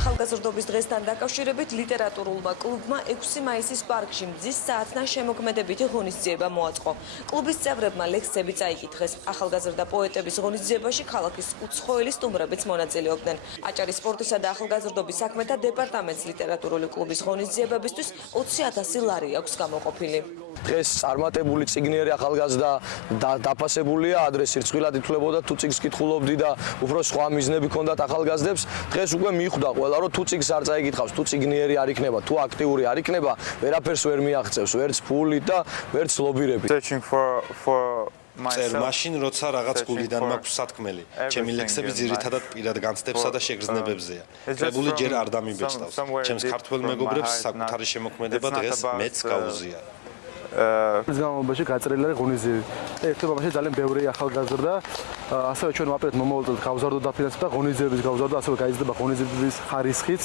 ახალგაზრდობის დღესთან დაკავშირებით ლიტერატურულმა კლუბმა 6 მაისის პარკში მზის საათთან შემოქმედებითი ღონისძიება მოაწყო. კლუბის წევრებმა ლექსები წაიკითხეს. ახალგაზრდა პოეტების ღონისძიებაში ქალაქის უცხოელი სტუმრებიც მონაწილეობდნენ. აჭარის სპორტისა და ახალგაზრდობის საქმეთა დეპარტამენტს ლიტერატურული კლუბის ღონისძიებებისთვის 20,000 ლარი აქვს გამოყოფილი. დღეს წარმატებული წიგნიერი ახალგაზრდა დაფასებულია, ადრე სირცხვილად ითვლებოდა, თუ წიგნს კითხულობდი და უფრო სხვა მიზნები ჰქონდათ ახალგაზრდებს. დღეს უკვე მიხვდა ყველა, რომ თუ წიგნს არ წაიკითხავს, თუ წიგნიერი არ იქნება, თუ აქტიური არ იქნება, ვერაფერს ვერ მიაღწევს, ვერც ფულით და ვერც ლობირებით. წერ მაშინ როცა რაღაც გულიდან მაქვს სათქმელი. ჩემი ლექსები ძირითადად პირად განცდებსა და შეგრძნებებზეა. კრებული ჯერ არ დამიბეჭდავს. ჩემს ქართველ მეგობრებს საკუთარი შემოქმედება დღეს მეც გაუზია. განმავლობაში გაწერილი არის ღონისძიები. ერთობაში ძალიან ბევრი ახალგაზრდა, ასევე ჩვენ ვაპირებთ მომავალ წელს გავზარდოთ დაფინანსება და ღონისძიების გავზარდო, ასევე გაიზრდება ღონისძიების ხარისხიც.